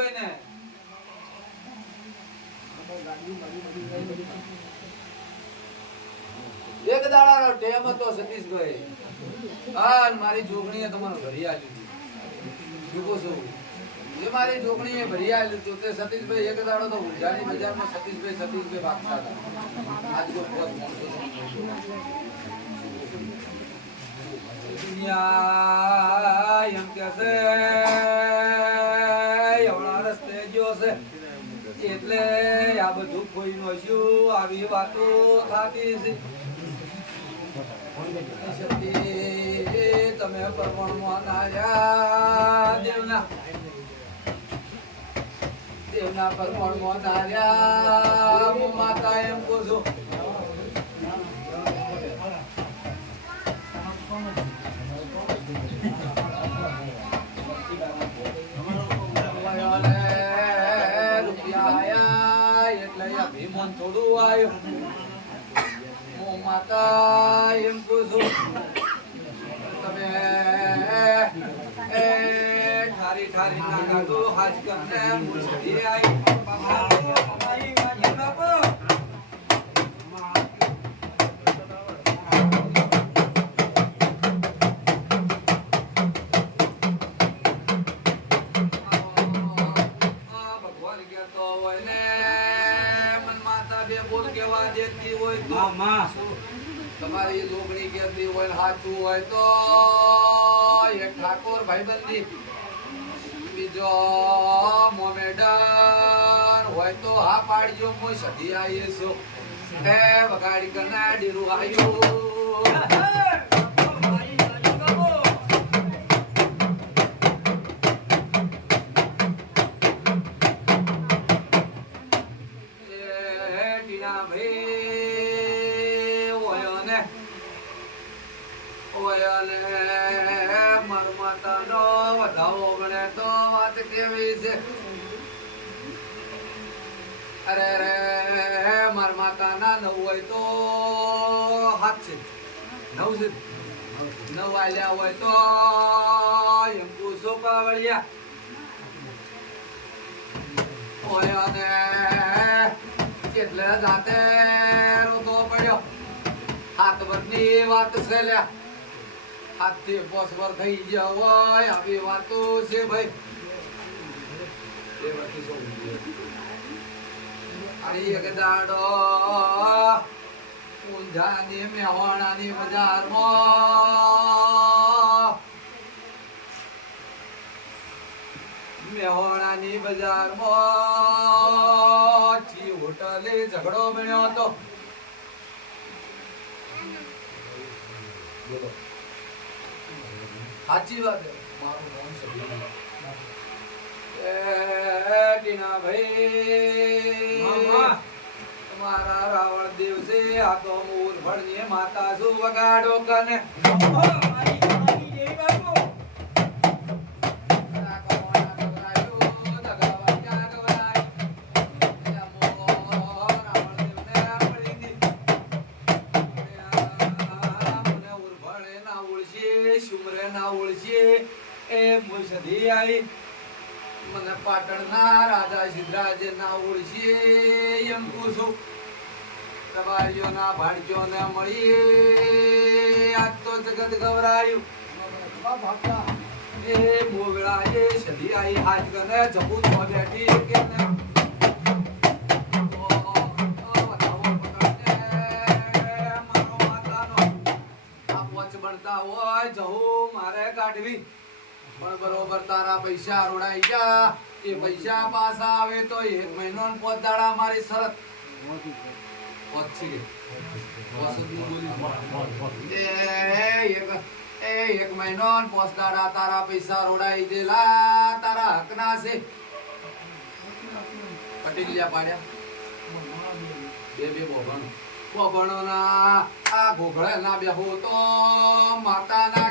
સતીશભાઈ ને એક દાડાનો ટેમ હતો સતીશભાઈ. હા મારી જોગણીએ તમારું ઘરે આવ્યું શું છું જે મારી જોગણીએ ભરી આવ્યું હતું તે સતીશભાઈ એક દાડો તો ઉજાની બજારમાં સતીશભાઈ ભાગતા હતા. આજ કો પોત મોણસો દુનિયા એમ કે છે એવડા રસ્તે ગયો છે એટલે આ બધું કોઈ નો શું આવી વાતો થતી છે. તમે પરમાણમાં નાર્યા દેવના પરમાણમાં નાર્યા હું માતા એમ કહું છું. ભીમન થોડું આવ્યું હું માતા એમ કહું છું. તમે ઠારી ના કાઢો હાજ કરને મુશ્કેલી આવી તમારી લોગણી કેતી હોય હાચું હોય તો એક ઠાકોર ભાઈબંધી બીજો મોમેડન હોય તો હા પાડજો. હું સધી આવી છું એ વગાડી કરના ડીરું આવ્યું માર માતા ના નવ હોય તો હાથ છે નવ આલ્યા હોય તો એમ પૂછો પાવળિયા હોય અને એટલે જાતે રોતો પડ્યો. હાથ વરની વાત છે લ્યા હાથ થી પોસ વર થઈ ગયા હોય આવી વાતો છે ભાઈ. એક દાડો ઊંઝાની મેહોણાની બજારમાં છી હોટલે ઝઘડો બન્યો હતો. સાચી વાત મારું નામ ટીના ભાઈ તમારા રાવણ દિવસે આ તો મૂળ ભણની માતા શું વગાડો કને મને પાટણના રાજા સિદ્ધરાજ ના ઓળખીએ એમ પૂછું. તમારીઓ ના ભાણજો ને મળીએ આજ તો જગત ગવરાયું એ મોગળા એ સધી આઈ હાજ કરે જબૂત બેઠી કે ને બનતા હોય જવું મારે કાઢવી પણ બરોબર તારા પૈસા રોડાઈ ગયા એ પૈસા પાછા આવે તો 1 મહિનો ને 5 દાડા મારી શરત એક મહિનો ને 5 દાડા તારા પૈસા રોડાઈ દેલા તારા હક ના છે પટીલિયા પાડ્યા બે બોભણો ના આ ઘોઘળે ના બેહો તો માતા ના